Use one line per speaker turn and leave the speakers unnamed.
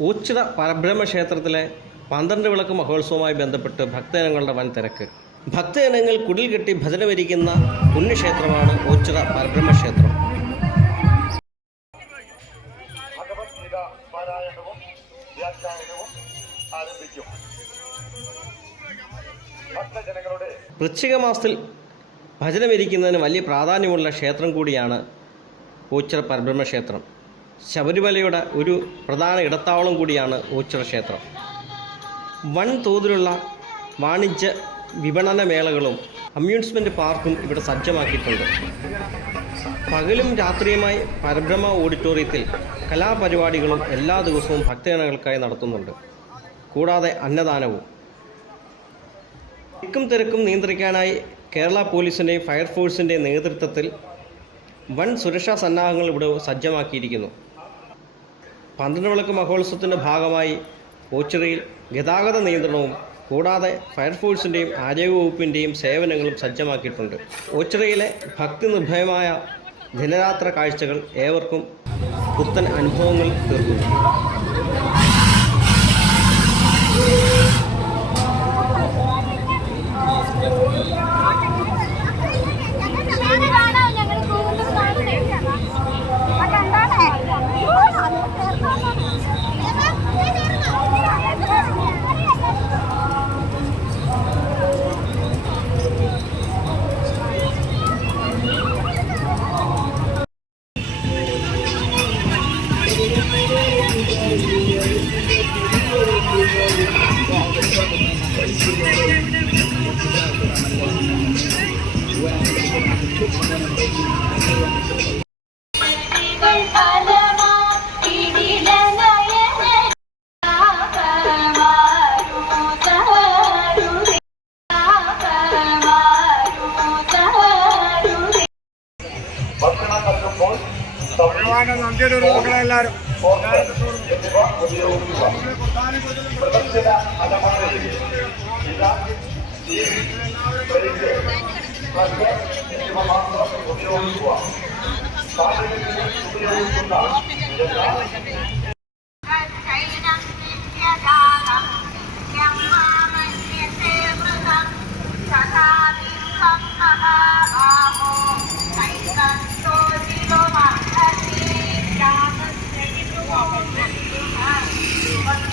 ഊച്ചിറ പരബ്രഹ്മ ക്ഷേത്രത്തിലെ പന്ത്രണ്ട് വിളക്ക് മഹോത്സവവുമായി ബന്ധപ്പെട്ട് ഭക്തജനങ്ങളുടെ വൻ തിരക്ക് ഭക്തജനങ്ങൾ കുടിൽ കെട്ടി ഭജന വരിക്കുന്ന പുണ്യക്ഷേത്രമാണ് ഉച്ചിത പരബ്രഹ്മ ക്ഷേത്രം വൃശ്ചിക മാസത്തിൽ ഭജനമിരിക്കുന്നതിന് വലിയ പ്രാധാന്യമുള്ള ക്ഷേത്രം കൂടിയാണ് ഊച്ചിറ പരബ്രഹ്മ ക്ഷേത്രം ശബരിമലയുടെ ഒരു പ്രധാന ഇടത്താവളം കൂടിയാണ് ഓച്ചിറ ക്ഷേത്രം. വൻ തോതിലുള്ള വാണിജ്യ വിപണന മേളകളും അമ്യൂസ്മെന്റ് പാർക്കും ഇവിടെ സജ്ജമാക്കിയിട്ടുണ്ട്. പകലും രാത്രിയുമായി പരബ്രഹ്മ ഓഡിറ്റോറിയത്തിൽ കലാപരിപാടികളും എല്ലാ ദിവസവും ഭക്തജനങ്ങൾക്കായി നടത്തുന്നുണ്ട്. കൂടാതെ അന്നദാനവും. തിക്കും തിരക്കും നിയന്ത്രിക്കാനായി കേരള പോലീസിന്റെയും ഫയർഫോഴ്സിന്റെയും നേതൃത്വത്തിൽ വൻ സുരക്ഷാ സന്നാഹങ്ങൾ ഇവിടെ സജ്ജമാക്കിയിരിക്കുന്നു. പന്ത്രണ്ട് വിളക്ക് മഹോത്സവത്തിന്റെ ഭാഗമായി ഓച്ചിറയിൽ ഗതാഗത നിയന്ത്രണവും കൂടാതെ ഫയർഫോഴ്സിന്റെയും ആരോഗ്യവകുപ്പിന്റെയും സേവനങ്ങളും സജ്ജമാക്കിയിട്ടുണ്ട്. ഓച്ചിറയിലെ ഭക്തി നിർഭയമായ ദിനരാത്ര കാഴ്ചകൾ ഏവർക്കും പുത്തൻ അനുഭവങ്ങൾ തീർക്കുന്നു.
ഭഗവാന്റെ നന്ദിയുടെ ഒരു മക്കളെല്ലാരും
ಪ್ರಪಂಚದ ಹಲವಾರಿಗೆ ಮಾತ್ರ ಉಪಯೋಗಿಸುವ ಸಾಧನೆಯನ್ನು ಉಪಯೋಗಿಸುತ್ತಾ